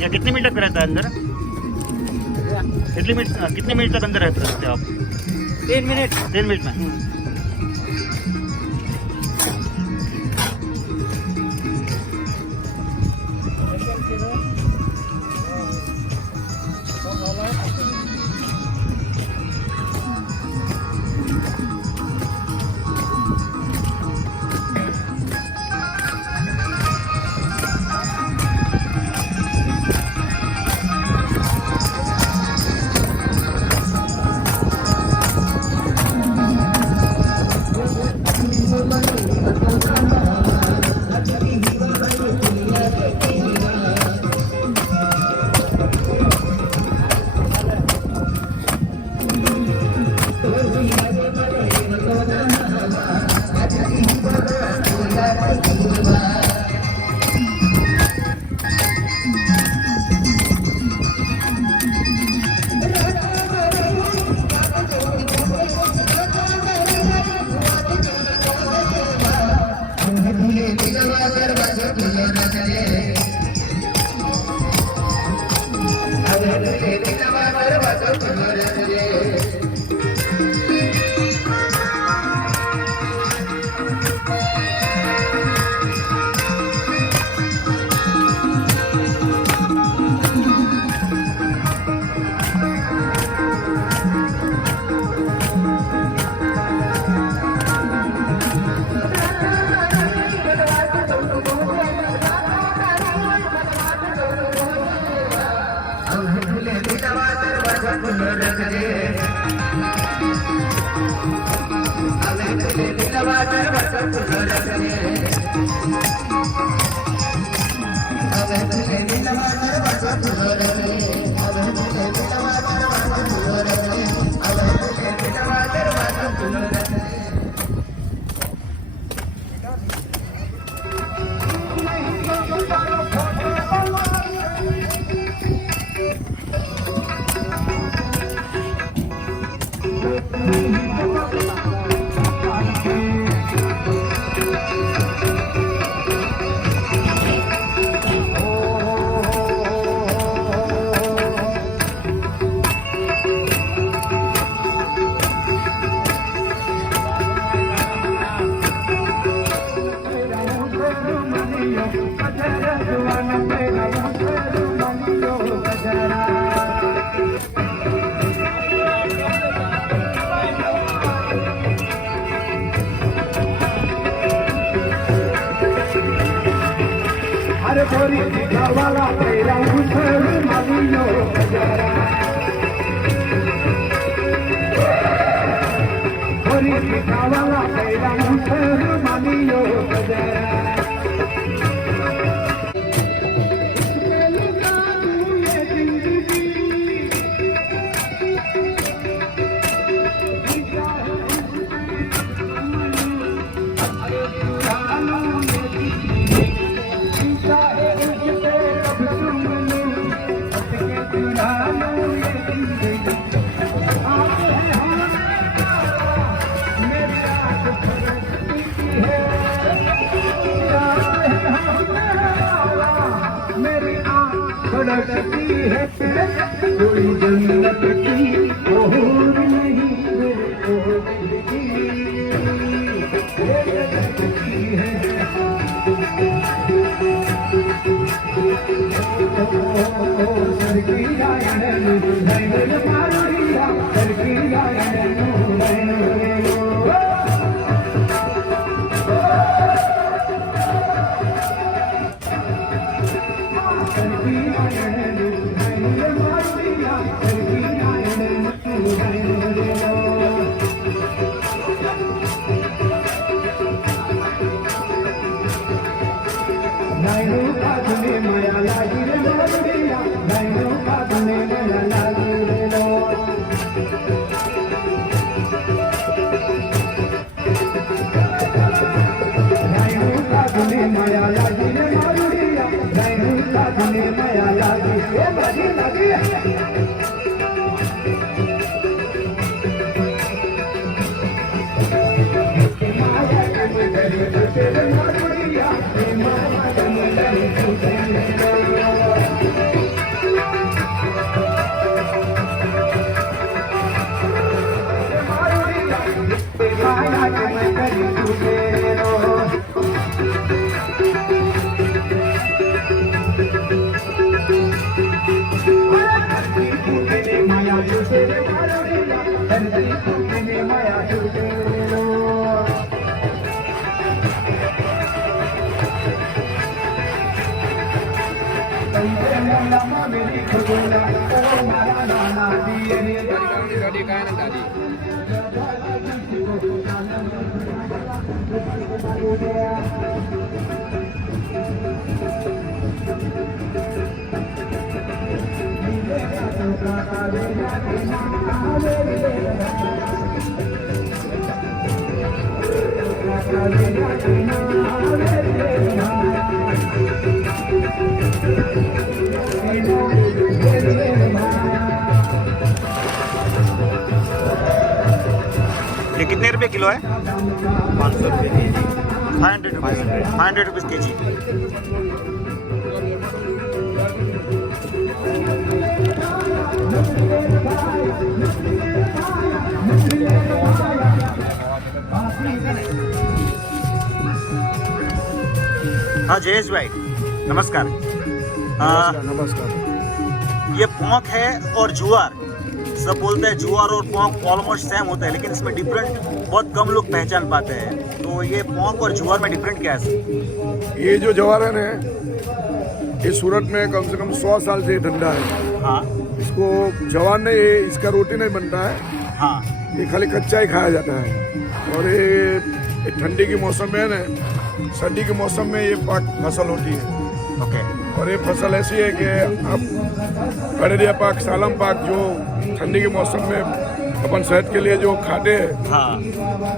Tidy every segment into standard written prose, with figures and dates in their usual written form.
या कितने मिनट तक रहता है अंदर? कितने मिनट तक अंदर रहते हो आप? 3 मिनट में। ये कितने रुपए किलो है? 500 रुपये के जी। 500 रुपीज़ के जी। हाँ जयेश भाई नमस्कार। नमस्कार। ये पोंक है और जुआर, सब बोलते हैं जुआर और पोंक ऑलमोस्ट सेम होता है, लेकिन इसमें डिफरेंट बहुत कम लोग पहचान पाते हैं। तो ये पोंक और जुआर में डिफरेंट क्या है? ये जो जवारन है ये सूरत में कम से कम 100 साल से धंधा है। हाँ इसको जवान नहीं, ये इसका रोटी नहीं बनता है। हाँ ये खाली कच्चा ही खाया जाता है। और ये ठंडी के मौसम में है ना, सर्दी के मौसम में ये फसल होती है। ओके। और ये फसल ऐसी है कि अब अररिया पाक, सालम पाक जो ठंडी के मौसम में अपन सेहत के लिए जो खाते हैं, हाँ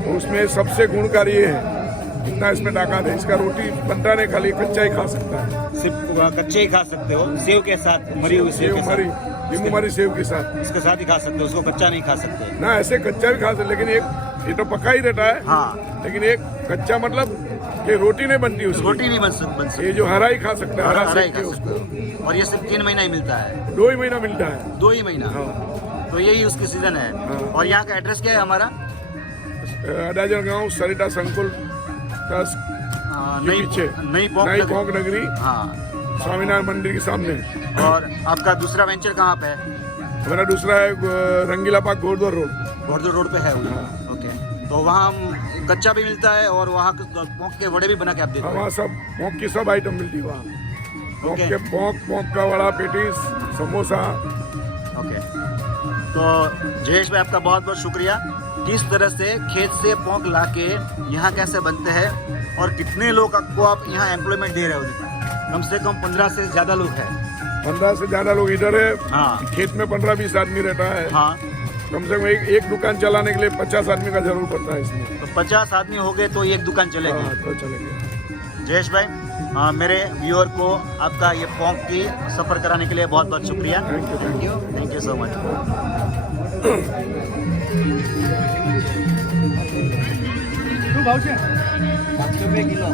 तो उसमें सबसे गुणकारी ये है। इतना इसमें ताकत है। इसका रोटी बनता नहीं, खाली कच्चा ही खा सकता है। सिर्फ कच्चे ही खा सकते हो, सेव के साथ, मरी हुई सेव के मरी साथ, नींबू मरी सेव के साथ इसके साथ ही खा सकते हो, उसको कच्चा नहीं खा सकते। ना, ऐसे कच्चा भी खा सकते, लेकिन एक ये तो पका ही रहता है। हाँ लेकिन एक कच्चा मतलब कि रोटी नहीं बनती उसकी। रोटी नहीं बन सकती। ये जो हरा ही खा सकता है, हरा हरा ही सेक के खा उसको सकते हो। और ये सिर्फ 3 महीना ही मिलता है। 2 ही महीना मिलता है। 2 ही महीना। हाँ। तो यही उसकी सीजन है। हाँ। और यहाँ का एड्रेस क्या है हमारा? अडाजन गांव, सरिता संकुल ट्रस्ट के पीछे, नई नई पोंक नगरी, हाँ। स्वामीनारायण मंदिर के सामने। और आपका दूसरा वेंचर कहाँ पे है? मेरा दूसरा है रंगीला पाक घोड़दौड़ रोड। घोड़दौड़ रोड पे है वो। ओके। तो वहाँ हम कच्चा भी मिलता है और वहाँ पोंक के वड़े भी बना के आप देते हैं? वहाँ सब पोंक की सब आइटम मिलती है वहाँ। पोंक ओके। के पोंक का वड़ा, पेटीज, समोसा। ओके। तो जयेश भाई आपका बहुत बहुत शुक्रिया। किस तरह से खेत से पोंक लाके यहाँ कैसे बनते हैं और कितने लोग आपको आप यहाँ एम्प्लॉयमेंट दे रहे हो? कम से कम 15 से ज़्यादा लोग हैं। 15 से ज़्यादा लोग इधर है। हाँ खेत में 15-20 आदमी रहता है। हाँ। कम से कम एक दुकान चलाने के लिए 50 आदमी का जरूर पड़ता है इसमें। तो 50 आदमी हो गए तो एक दुकान चलेगी। हाँ, तो चलेगा। जयेश भाई, मेरे व्यूअर को आपका ये पोंक की सफ़र कराने के लिए बहुत बहुत शुक्रिया। Thank you so much. ₹500 kilo.